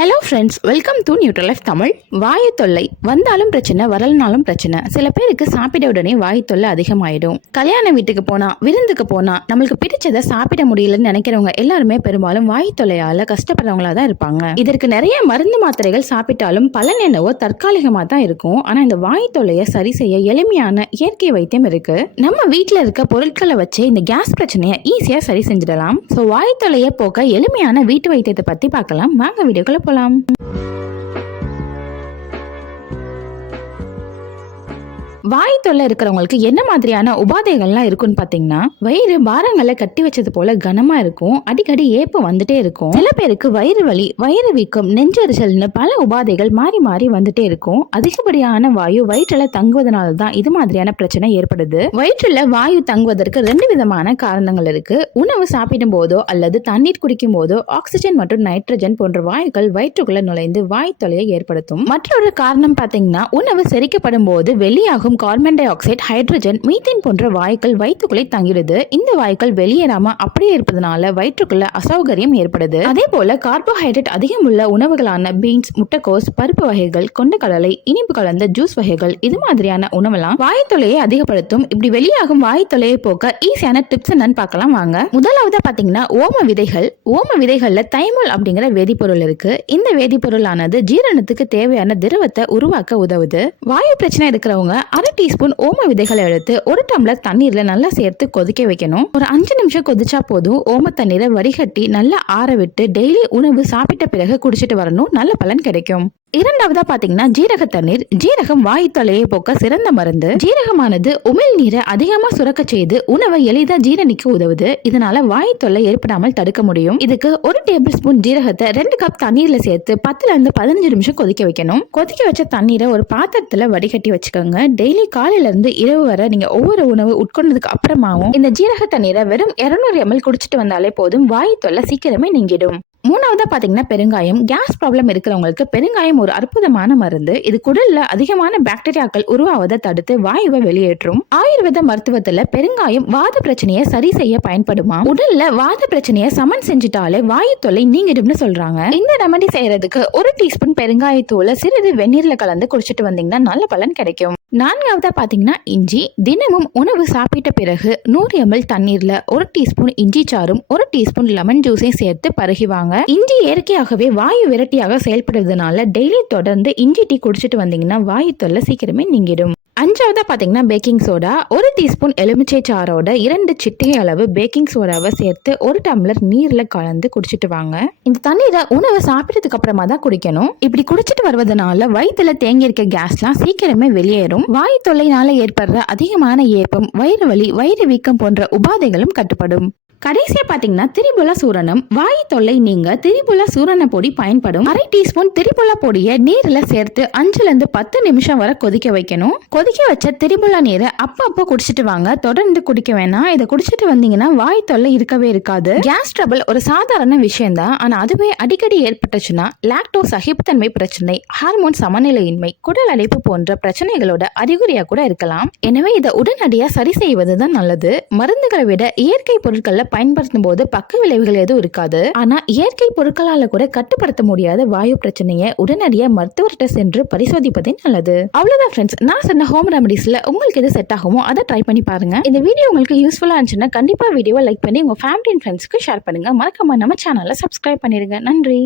Hello friends, welcome to neutral life Tamil. வாயு தொல்லை வந்தாலும் பிரச்சனை, வரலனாலும் பிரச்சனை. சில பேருக்கு சாப்பிட உடனே வாயு தொல்லை அதிகமாயிடும். கல்யாண வீட்டுக்கு போனா, விருந்துக்கு போனா, நம்மளுக்கு பிடிச்சதை சாப்பிட முடியலன்னு நினைக்கிறவங்க எல்லாருமே பெரும்பாலும் வாயு தொல்லையால கஷ்டப்படுறவங்களா தான் இருப்பாங்க. இதற்கு நிறைய மருந்து மாத்திரைகள் சாப்பிட்டாலும் பலன் என்னவோ தற்காலிகமா தான் இருக்கும். ஆனா இந்த வாயு தொல்லையை சரி செய்ய எளிமையான இயற்கை வைத்தியம் இருக்கு. நம்ம வீட்டுல இருக்க பொருட்களை வச்சு இந்த கேஸ் பிரச்சனையை ஈஸியா சரி செஞ்சிடலாம். ஸோ வாயு தொல்லையை போக்க எளிமையான வீட்டு வைத்தியத்தை பத்தி பார்க்கலாம். வாங்க வீடியோக்குள்ள போலாம். வாய் தொல்லை இருக்கிறவங்களுக்கு என்ன மாதிரியான உபாதைகள்லாம் இருக்குன்னு பாத்தீங்கன்னா, வயிறு பாரங்களை கட்டி வச்சது போல கனமா இருக்கும். அடிக்கடி ஏப்பம் வந்துட்டே இருக்கும். சில பேருக்கு வயிறு வலி, வயிறு வீக்கம், நெஞ்செரிச்சல்னு பல உபாதைகள் மாறி மாறி வந்துட்டே இருக்கும். அதிகப்படியான வாயு வயிற்றுல தங்குவதனால தான் இது மாதிரியான பிரச்சனை ஏற்படுது. வயிற்றுல வாயு தங்குவதற்கு 2 விதமான காரணங்கள் இருக்கு. உணவு சாப்பிடும் போதோ அல்லது தண்ணீர் குடிக்கும் போதோ ஆக்சிஜன் மற்றும் நைட்ரஜன் போன்ற வாயுக்கள் வயிற்றுக்குள்ள நுழைந்து வாய் தொல்லையை ஏற்படுத்தும். மற்றொரு காரணம் பாத்தீங்கன்னா, உணவு செரிக்கப்படும் போது வெளியாகும் carbon di oxide, hydrogen, methane போன்ற வாயுக்கள் வயிற்றுக்குள்ளே தங்கிடுது. இந்த வாயுக்கள் வெளியேறாம அப்படியே இருப்பதனால வயிற்றுக்குள்ள அசௌகரியம் ஏற்படுது. அதே போல கார்போஹைட்ரேட் அதிகம் உள்ள உணவுகளான பீன்ஸ், முட்டைக்கோஸ், பருப்பு வகைகள், கொண்டக்கடலை, இனிப்பு கலந்த ஜூஸ் வகைகள், இது மாதிரியான உணவெல்லாம் வாயு தொல்லையை அதிகப்படுத்தும். இப்படி வெளியாகும் வாயு தொல்லையை போக்க ஈஸியான டிப்ஸ் என்னன்னு பார்க்கலாம் வாங்க. முதலாவதா பாத்தீங்கன்னா ஓம விதைகள். ஓம விதைகள்ல தைமோல் அப்படிங்கிற வேதிப்பொருள் இருக்கு. இந்த வேதிப்பொருளானது ஜீரணத்துக்கு தேவையான திரவத்தை உருவாக்க உதவுது. வாயு பிரச்சனை இருக்கிறவங்க 1/2 டீஸ்பூன் ஓம விதைகளை எடுத்து 1 டம்ளர் தண்ணீர்ல நல்லா சேர்த்து கொதிக்க வைக்கணும். ஒரு 5 நிமிஷம் கொதிச்சா போதும். ஓம தண்ணீரை வடிகட்டி நல்லா ஆற விட்டு டெய்லி உணவு சாப்பிட்ட பிறகு குடிச்சிட்டு வரணும். நல்ல பலன் கிடைக்கும். இரண்டாவதா பாத்தீங்கன்னா ஜீரக தண்ணீர். ஜீரகம் வாயு தொல்லையை போக்க சிறந்த மருந்து. ஜீரகமானது உமிழ் நீரை அதிகமா சுரக்க செய்து உணவை எளிதா ஜீரணிக்க உதவுது. இதனால வாயு தொல்லை ஏற்படாமல் தடுக்க முடியும். இதுக்கு 1 டேபிள் ஸ்பூன் ஜீரகத்தை 2 கப் தண்ணீர்ல சேர்த்து 10 இருந்து 15 நிமிஷம் கொதிக்க வைக்கணும். கொதிக்க வச்ச தண்ணீரை ஒரு பாத்திரத்துல வடிகட்டி வச்சுக்கோங்க. டெய்லி காலையில இருந்து இரவு வரை நீங்க ஒவ்வொரு உணவு உட்கொண்டதுக்கு அப்புறமாவும் இந்த ஜீரக தண்ணீரை வெறும் 200 ml குடிச்சிட்டு வந்தாலே போதும். வாயு தொல்லை சீக்கிரமே நீங்கிடும். மூணாவதா பாத்தீங்கன்னா பெருங்காயம். கேஸ் ப்ராப்ளம் இருக்கிறவங்களுக்கு பெருங்காயம் ஒரு அற்புதமான மருந்து. இது குடல்ல அதிகமான பாக்டீரியாக்கள் உருவாவதை தடுத்து வாயுவை வெளியேற்றும். ஆயுர்வேத மருத்துவத்துல பெருங்காயம் வாத பிரச்சனையை சரி செய்ய பயன்படுமா. உடல்ல வாத பிரச்சனையை சமன் செஞ்சுட்டாலே வாயு தொல்லை நீங்கிடும்னு சொல்றாங்க. இந்த ரெமடி செய்யறதுக்கு 1 டீஸ்பூன் பெருங்காயத்தூளை சிறிது வெந்நீர்ல கலந்து குடிச்சிட்டு வந்தீங்கன்னா நல்ல பலன் கிடைக்கும். நான்காவதா பாத்தீங்கன்னா இஞ்சி. தினமும் உணவு சாப்பிட்ட பிறகு 100 ml தண்ணீர்ல 1 டீஸ்பூன் இஞ்சி சாறும் 1 டீஸ்பூன் லெமன் ஜூஸையும் சேர்த்து பருகிவாங்க. இஞ்சி இயற்கையாகவே வாயு விரட்டியாக செயல்படுவதனால டெய்லி தொடர்ந்து இஞ்சி டீ குடிச்சிட்டு வந்தீங்கன்னா வாயு தொல்லை சீக்கிரமே நீங்கிடும். அஞ்சாவதா பாத்தீங்கன்னா பேக்கிங் சோடா. 1 டீஸ்பூன் எலுமிச்சை சாரோட 2 சிட்டிகை அளவு பேக்கிங் சோடாவை சேர்த்து 1 டம்ளர் நீர்ல கலந்து குடிச்சிட்டு வாங்க. இந்த தண்ணீரை உணவு சாப்பிட்டதுக்கு அப்புறமா தான் குடிக்கணும். இப்படி குடிச்சிட்டு வருவதனால வயிற்றுல தேங்கி இருக்க கேஸ்லாம் சீக்கிரமே வெளியேறும். வாயு தொல்லையினால ஏற்படுற அதிகமான ஏப்பம், வயிறு வலி, வயிறு வீக்கம் போன்ற உபாதைகளும் கட்டுப்படும். கடைசியா பாத்தீங்கன்னா திரிபுலா சூரணம். வாயு தொல்லை நீங்க திரிபுலா சூரண பொடி பயன்படும். 1/2 டீஸ்பூன் திரிபுலா பொடியை நீர்ல சேர்த்து 5 இருந்து 10 நிமிஷம் வரை கொதிக்க வைக்கணும். கொதிக்க வச்ச திரிபுலா நீரை அப்பப்போ குடிச்சிட்டு வாங்க. தொடர்ந்து குடிக்க வேணாம். இதை குடிச்சிட்டு வந்தீங்கன்னா வாயு தொல்லை இருக்கவே இருக்காது. கேஸ் ட்ரபிள் ஒரு சாதாரண விஷயம் தான். ஆனா அதுவே அடிக்கடி ஏற்பட்டுச்சுன்னா லாக்டோஸ் சகிப்புத்தன்மை பிரச்சனை, ஹார்மோன் சமநிலையின்மை, குடல் அடைப்பு போன்ற பிரச்சனைகளோட அறிகுறியா கூட இருக்கலாம். எனவே இதை உடனடியா சரி செய்வதுதான் நல்லது. மருந்துகளை விட இயற்கை பொருட்களை பயன்படுத்தும் போது பக்க விளைவுகள் எதுவும் இருக்காது. ஆனா இயற்கை பொருட்களால கூட கட்டுப்படுத்த முடியாத வாயு பிரச்சனையை உடனடியா மருத்துவர்கிட்ட சென்று பரிசோதிப்பதே நல்லது. அவ்வளவுதான் ஃப்ரெண்ட்ஸ், நான் சொன்ன ஹோம் ரெமடிஸ்ல உங்களுக்கு எது செட் ஆகுமோ அதை ட்ரை பண்ணி பாருங்க. இந்த வீடியோ உங்களுக்கு யூஸ்ஃபுல்லா இருந்துச்சுன்னா கண்டிப்பா வீடியோவை லைக் பண்ணி உங்க ஃபேமிலி அண்ட் ஃப்ரெண்ட்ஸ்க்கு ஷேர் பண்ணுங்க. மறக்காம நம்ம சேனலை சப்ஸ்கிரைப் பண்ணிருங்க. நன்றி.